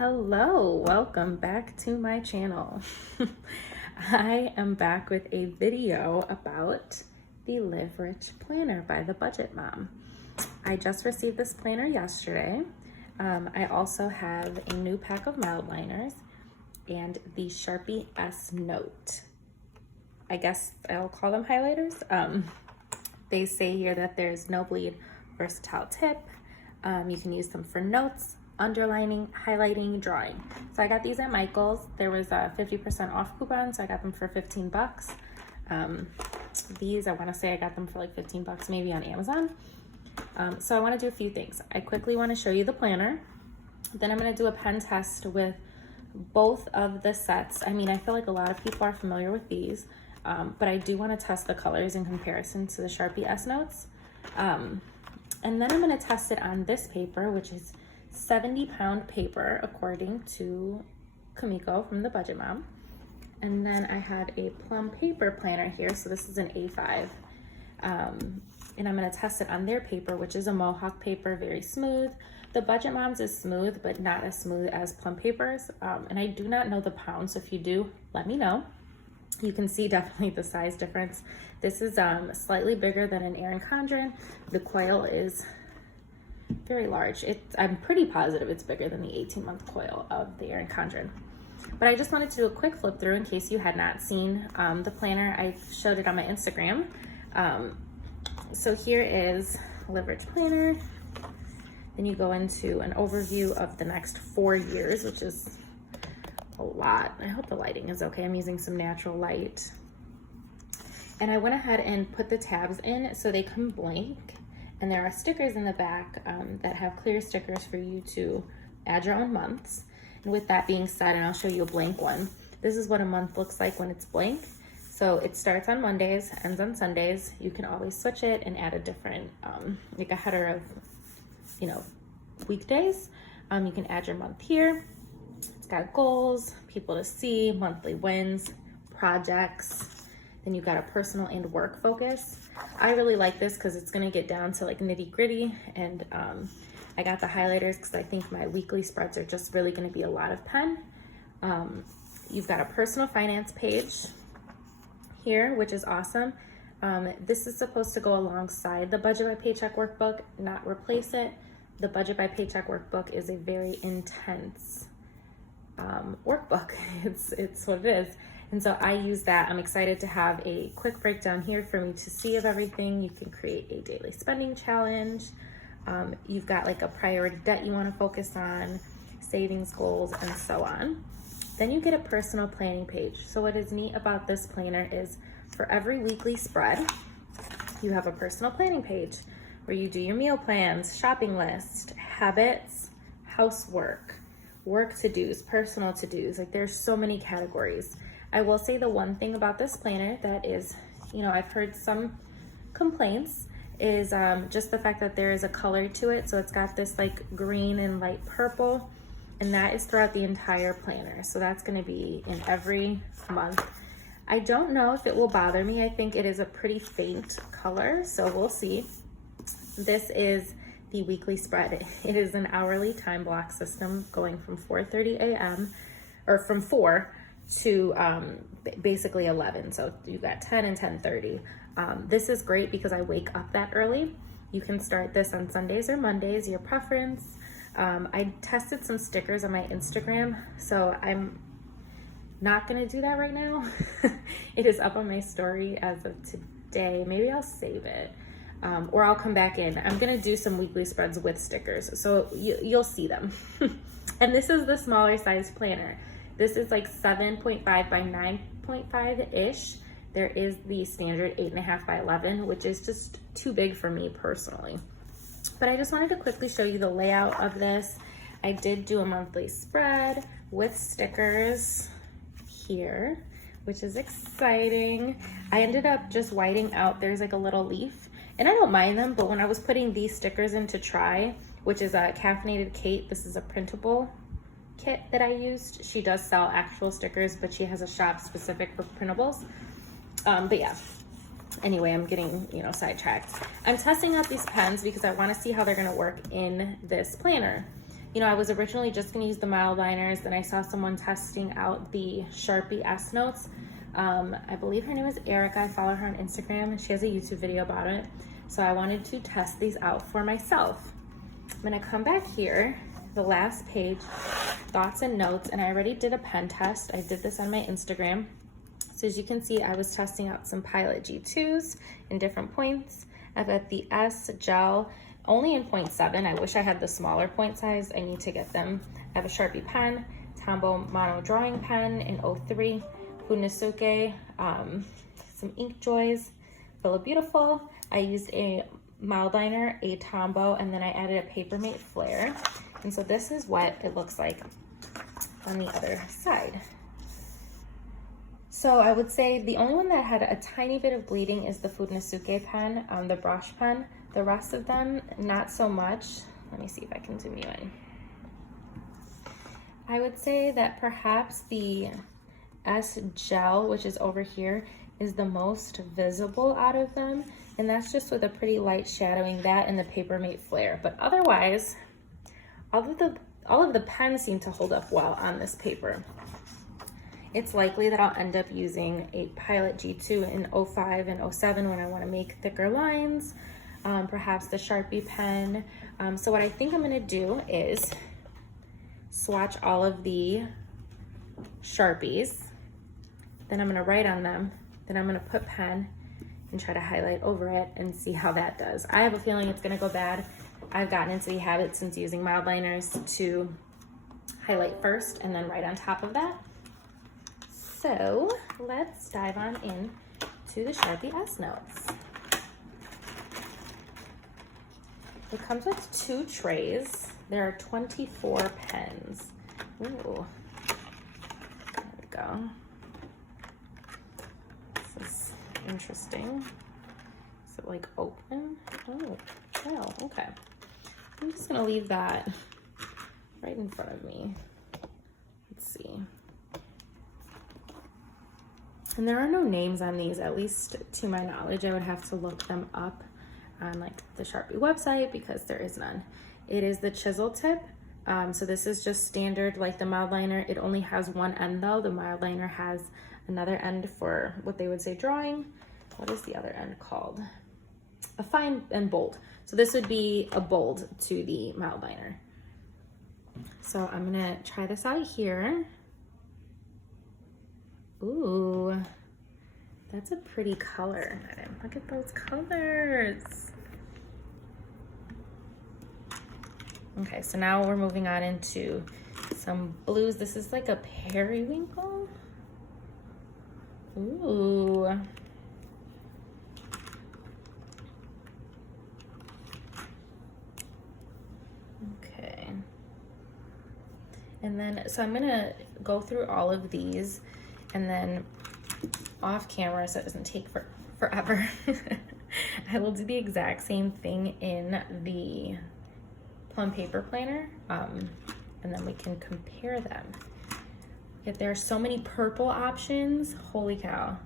Hello, welcome back to my channel. I am back with a video about the Live Rich Planner by the Budget Mom. I just received this planner yesterday. I also have a new pack of Mildliners and the Sharpie S Note. I guess I'll call them highlighters. They say here that there's no bleed versatile tip. You can use them for notes, underlining, highlighting, drawing. So I got these at Michael's. There was a 50% off coupon, so I got them for 15 bucks. These, I wanna say I got them for like 15 bucks, maybe on Amazon. So I wanna do a few things. I quickly wanna show you the planner. Then I'm gonna do a pen test with both of the sets. I mean, I feel like a lot of people are familiar with these, but I do wanna test the colors in comparison to the Sharpie S Notes. And then I'm gonna test it on this paper, which is 70-pound paper, according to Kamiko from the Budget Mom. And then I had a plum paper planner here, so this is an A5. And I'm gonna test it on their paper, which is a Mohawk paper, very smooth. The Budget Mom's is smooth, but not as smooth as plum papers. And I do not know the pound, so if you do, let me know. You can see definitely the size difference. This is slightly bigger than an Erin Condren. The coil is very large. I'm pretty positive it's bigger than the 18-month coil of the Erin Condren. But I just wanted to do a quick flip through in case you had not seen the planner. I showed it on my Instagram. So here is Live Rich Planner. Then you go into an overview of the next 4 years, which is a lot. I hope the lighting is okay. I'm using some natural light. And I went ahead and put the tabs in so they come blank. And there are stickers in the back that have clear stickers for you to add your own months. And with that being said, and I'll show you a blank one, this is what a month looks like when it's blank. So it starts on Mondays, ends on Sundays. You can always switch it and add a different, like a header of, weekdays. You can add your month here. It's got goals, people to see, monthly wins, projects. Then you've got a personal and work focus. I really like this because it's gonna get down to like nitty gritty, and I got the highlighters because I think my weekly spreads are just really gonna be a lot of pen. You've got a personal finance page here, which is awesome. This is supposed to go alongside the Budget by Paycheck workbook, not replace it. The Budget by Paycheck workbook is a very intense workbook. It's what it is. And so I use that. I'm excited to have a quick breakdown here for me to see of everything. You can create a daily spending challenge. You've got like a priority debt you want to focus on, savings goals, and so on. Then you get a personal planning page. So what is neat about this planner is for every weekly spread, you have a personal planning page where you do your meal plans, shopping list, habits, housework, work to-dos, personal to-dos. Like there's so many categories. I will say the one thing about this planner that is, I've heard some complaints is just the fact that there is a color to it. So it's got this like green and light purple, and that is throughout the entire planner. So that's gonna be in every month. I don't know if it will bother me. I think it is a pretty faint color, so we'll see. This is the weekly spread. It is an hourly time block system going from 4:30 a.m. or from 4 to basically 11. So you've got 10 and 10:30. This is great because I wake up that early. You can start this on Sundays or Mondays, your preference. I tested some stickers on my Instagram, so I'm not gonna do that right now. It is up on my story as of today. Maybe I'll save it. Or I'll come back in. I'm gonna do some weekly spreads with stickers, so you'll see them. And this is the smaller size planner. This is like 7.5 by 9.5-ish. There is the standard 8.5 by 11, which is just too big for me personally. But I just wanted to quickly show you the layout of this. I did do a monthly spread with stickers here, which is exciting. I ended up just whiting out, there's like a little leaf, and I don't mind them, but when I was putting these stickers in to try, which is a Caffeinated Kate, this is a printable kit that I used. She does sell actual stickers, but she has a shop specific for printables. But yeah, anyway, I'm getting, sidetracked. I'm testing out these pens because I want to see how they're going to work in this planner. You know, I was originally just gonna use the Mildliners, then I saw someone testing out the Sharpie S Notes. I believe her name is Erica. I follow her on Instagram and she has a YouTube video about it. So I wanted to test these out for myself. I'm gonna come back here, the last page, thoughts and notes, and I already did a pen test. I did this on my Instagram. So as you can see, I was testing out some Pilot G2s in different points. I've got the S Gel, only in 0.7. I wish I had the smaller point size. I need to get them. I have a Sharpie pen, Tombow Mono Drawing Pen in 03, Funisuke, some Ink Joys, Feel Beautiful. I used a Mildliner, a Tombow, and then I added a Papermate Flare. And so this is what it looks like on the other side. So I would say the only one that had a tiny bit of bleeding is the Funisuke pen, the brush pen. The rest of them, not so much. Let me see if I can zoom you in. I would say that perhaps the S Gel, which is over here, is the most visible out of them. And that's just with a pretty light shadowing, that and the Papermate Flare. But otherwise, all of the pens seem to hold up well on this paper. It's likely that I'll end up using a Pilot G2 in 05 and 07 when I want to make thicker lines, perhaps the Sharpie pen. So what I think I'm going to do is swatch all of the Sharpies, then I'm going to write on them, then I'm going to put pen and try to highlight over it and see how that does. I have a feeling it's going to go bad. I've gotten into the habit since using Mildliners to highlight first and then write on top of that. So let's dive on in to the Sharpie S Notes. It comes with 2 trays. There are 24 pens. Ooh, there we go. This is interesting. Is it like open? Oh, well, okay. I'm just gonna leave that right in front of me. Let's see. And there are no names on these, at least to my knowledge. I would have to look them up on like the Sharpie website because there is none. It is the chisel tip. So this is just standard like the Mildliner. It only has one end though. The Mildliner has another end for what they would say drawing. What is the other end called? A fine and bold. So this would be a bold to the Mildliner. So I'm gonna try this out here. Ooh, that's a pretty color. Look at those colors. Okay, so now we're moving on into some blues. This is like a periwinkle. Ooh. Okay. And then, so I'm gonna go through all of these and then off camera, so it doesn't take forever, I will do the exact same thing in the plum paper planner, and then we can compare them. Yet there are so many purple options, holy cow.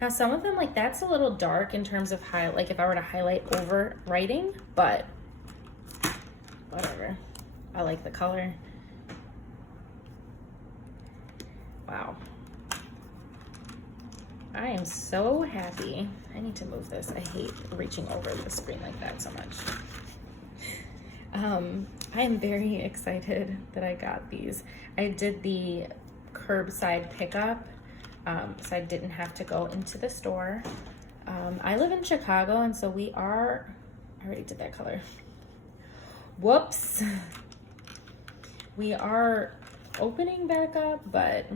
Now some of them, like that's a little dark in terms of like if I were to highlight over writing, but whatever, I like the color. Wow. I am so happy. I need to move this. I hate reaching over the screen like that so much. I am very excited that I got these. I did the curbside pickup, so I didn't have to go into the store. I live in Chicago, and so we are, I already did that color. Whoops. We are opening back up, but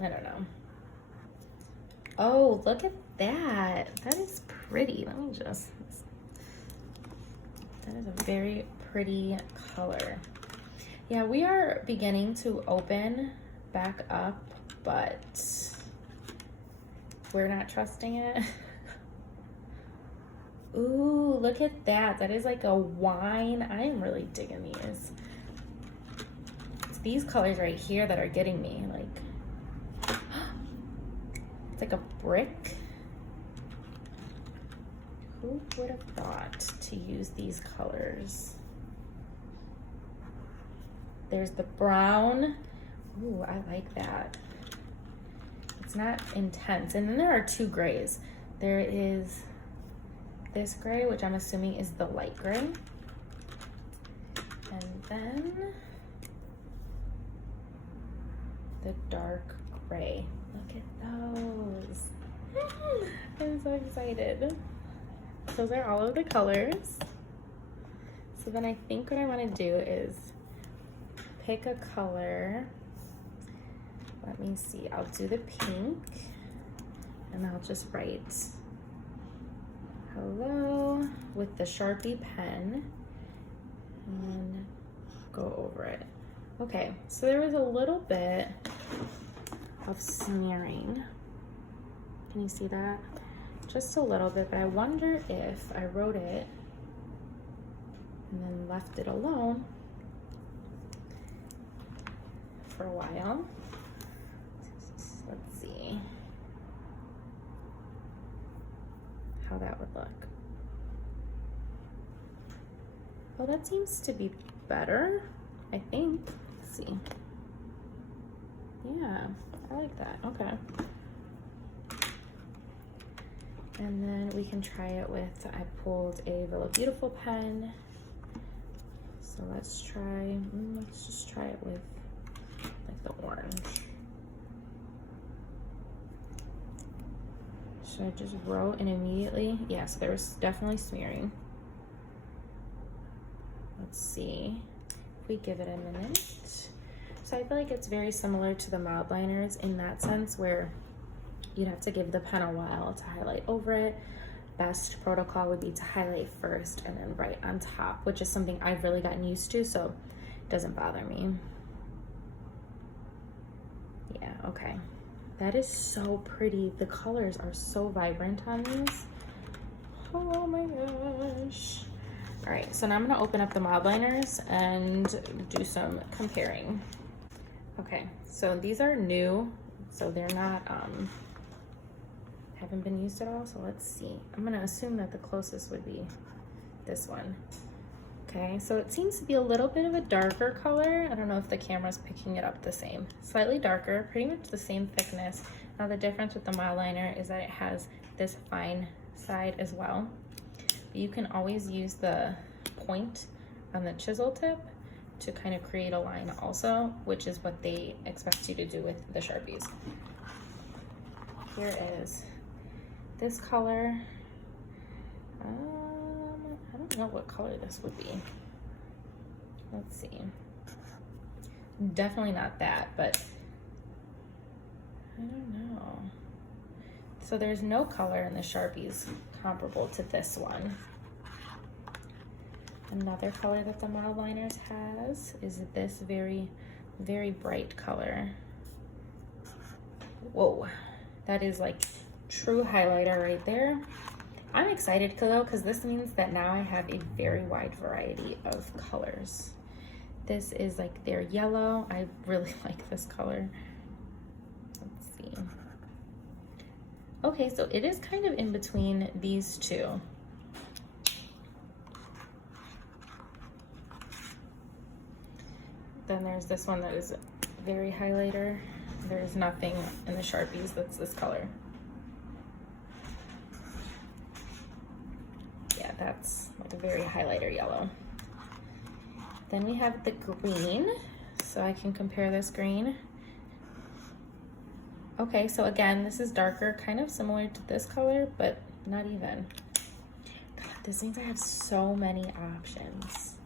I don't know. Oh, look at that. That is pretty. Let me just, that is a very pretty color. Yeah, we are beginning to open back up, but we're not trusting it. Ooh, look at that. That is like a wine. I am really digging these. It's these colors right here that are getting me. Like, it's like a brick. Who would have thought to use these colors? There's the brown. Ooh, I like that. It's not intense. And then there are two grays. There is this gray, which I'm assuming is the light gray. And then the dark gray. Look at those. I'm so excited. Those are all of the colors. So then I think what I want to do is pick a color. Let me see, I'll do the pink and I'll just write hello with the Sharpie pen and go over it. Okay, so there was a little bit of smearing. Can you see that? Just a little bit, but I wonder if I wrote it and then left it alone for a while. Let's see how that would look. Well, that seems to be better, I think. Let's see. Yeah, I like that. Okay. And then we can try it with, I pulled a Villa Beautiful pen. So let's just try it with like the orange. Should I just wrote and immediately? Yes, there was definitely smearing. Let's see if we give it a minute. So I feel like it's very similar to the Mildliners in that sense where you'd have to give the pen a while to highlight over it. Best protocol would be to highlight first and then write on top, which is something I've really gotten used to, so it doesn't bother me. Yeah, okay. That is so pretty. The colors are so vibrant on these. Oh my gosh. All right, so now I'm gonna open up the Mildliners and do some comparing. Okay, so these are new, so they're not, haven't been used at all, so let's see. I'm gonna assume that the closest would be this one. Okay, so it seems to be a little bit of a darker color. I don't know if the camera's picking it up the same. Slightly darker, pretty much the same thickness. Now the difference with the Mildliner is that it has this fine side as well. You can always use the point on the chisel tip to kind of create a line also, which is what they expect you to do with the Sharpies. Here is this color. I don't know what color this would be. Let's see. Definitely not that, but I don't know. So there's no color in the Sharpies comparable to this one. Another color that the Mildliners has is this very, very bright color. Whoa, that is like true highlighter right there. I'm excited though, because this means that now I have a very wide variety of colors. This is like their yellow. I really like this color. Let's see. Okay, so it is kind of in between these two. Then there's this one that is very highlighter. There's nothing in the Sharpies that's this color. Yeah, that's like a very highlighter yellow. Then we have the green. So I can compare this green. Okay, so again, this is darker, kind of similar to this color, but not even. God, this means I have so many options.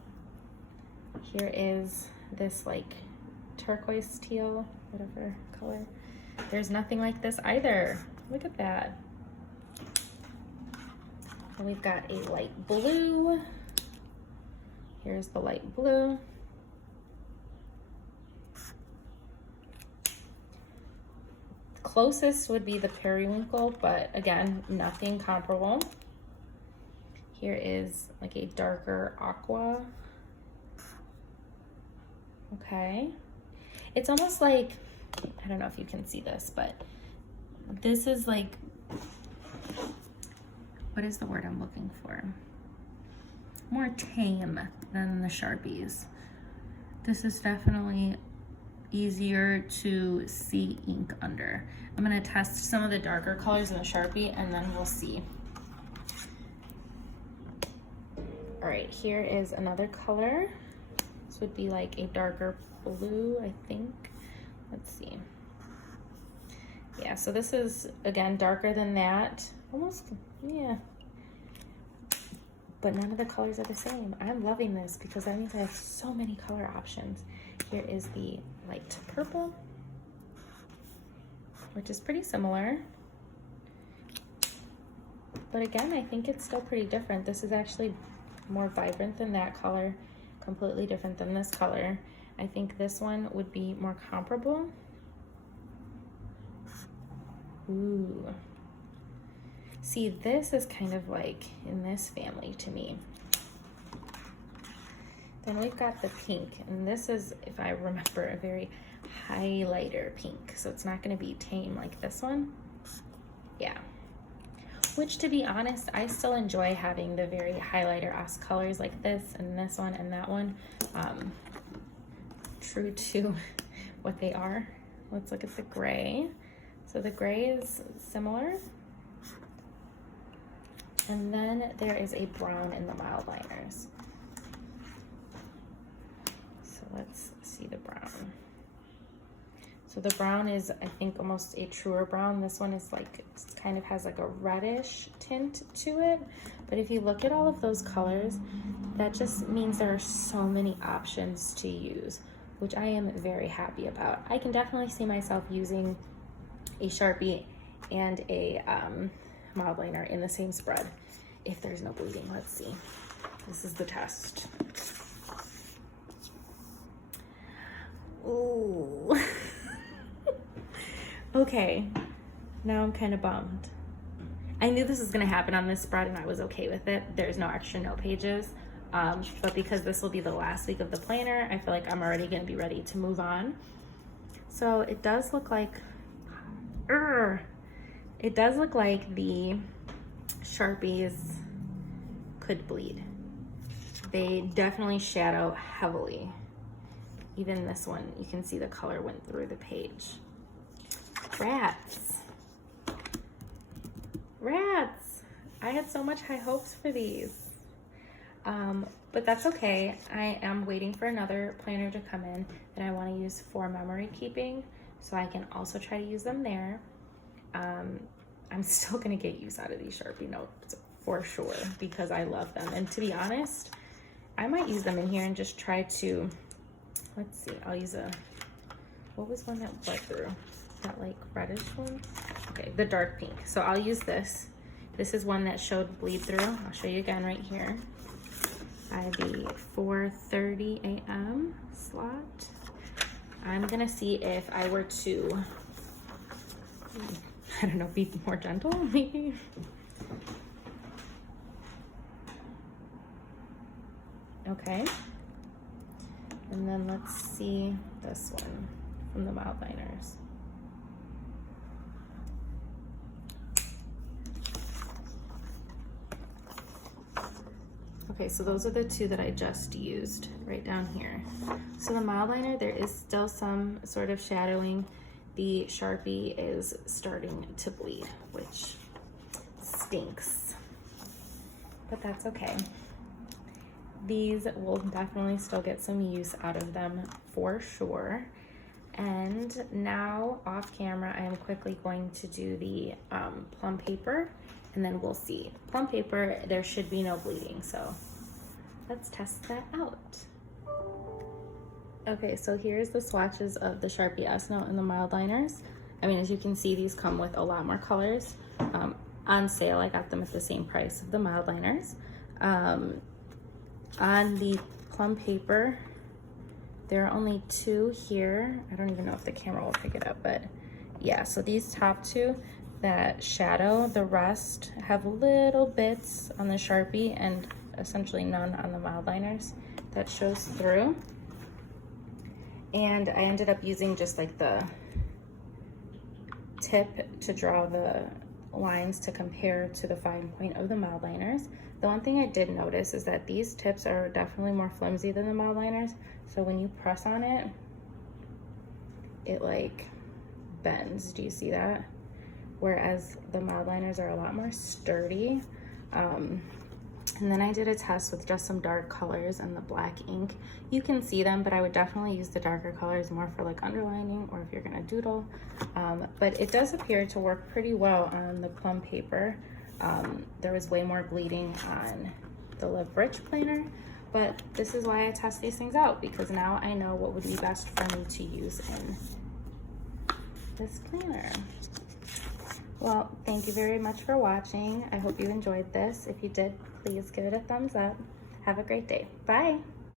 Here is this like turquoise teal, whatever color. There's nothing like this either. Look at that. And we've got a light blue. Here's the light blue. Closest would be the periwinkle, but again, nothing comparable. Here is like a darker aqua. Okay. It's almost like, I don't know if you can see this, but this is like, what is the word I'm looking for? More tame than the Sharpies. This is definitely easier to see ink under. I'm gonna test some of the darker colors in the Sharpie and then we'll see. All right, here is another color. This would be like a darker blue, I think. Let's see. Yeah, so this is, again, darker than that. Almost, yeah. But none of the colors are the same. I'm loving this because that means I have so many color options. Here is the light purple, which is pretty similar. But again, I think it's still pretty different. This is actually more vibrant than that color, completely different than this color. I think this one would be more comparable. Ooh. See, this is kind of like in this family to me. Then we've got the pink, and this is, if I remember, a very highlighter pink. So it's not gonna be tame like this one. Yeah. Which, to be honest, I still enjoy having the very highlighter-esque colors like this and this one and that one. True to what they are. Let's look at the gray. So the gray is similar. And then there is a brown in the Mildliners. So let's see the brown. So the brown is, I think, almost a truer brown. This one is like, kind of has like a reddish tint to it. But if you look at all of those colors, that just means there are so many options to use, which I am very happy about. I can definitely see myself using a Sharpie and a Mildliner in the same spread if there's no bleeding. Let's see. This is the test. Ooh. Okay, now I'm kind of bummed. I knew this was gonna happen on this spread and I was okay with it. There's no extra note pages, but because this will be the last week of the planner, I feel like I'm already gonna be ready to move on. So it does look like, it does look like the Sharpies could bleed. They definitely shadow heavily. Even this one, you can see the color went through the page. Rats. Rats. I had so much high hopes for these. But that's okay. I am waiting for another planner to come in that I want to use for memory keeping, so I can also try to use them there. I'm still gonna get use out of these Sharpie notes for sure because I love them. And to be honest, I might use them in here and just try to, let's see, I'll use what was one that bled through? That like reddish one? Okay, the dark pink. So I'll use this. This is one that showed bleed through. I'll show you again right here. I have the 4:30 a.m. slot. I'm gonna see if I were to, I don't know, be more gentle maybe. Okay. And then let's see this one from the Mildliners. Okay, so those are the two that I just used right down here. So the Mildliner, there is still some sort of shadowing. The Sharpie is starting to bleed, which stinks, but that's okay. These will definitely still get some use out of them for sure. And now off camera, I am quickly going to do the plum paper, and then we'll see. Plum paper, there should be no bleeding, so let's test that out. Okay, so here's the swatches of the Sharpie S Note and the Mildliners. I mean, as you can see, these come with a lot more colors. On sale, I got them at the same price of the Mildliners. On the plum paper, there are only two here. I don't even know if the camera will pick it up, but yeah, so these top two that shadow, the rest have little bits on the Sharpie and essentially none on the Mildliners that shows through. And I ended up using just like the tip to draw the lines to compare to the fine point of the Mildliners. The one thing I did notice is that these tips are definitely more flimsy than the Mildliners. So when you press on it, it like bends. Do you see that? Whereas the Mildliners are a lot more sturdy. And then I did a test with just some dark colors and the black ink. You can see them, but I would definitely use the darker colors more for like underlining or if you're gonna doodle. But it does appear to work pretty well on the plum paper. There was way more bleeding on the Live Rich planner, but this is why I test these things out, because now I know what would be best for me to use in this planner. Well, thank you very much for watching. I hope you enjoyed this. If you did, please give it a thumbs up. Have a great day. Bye.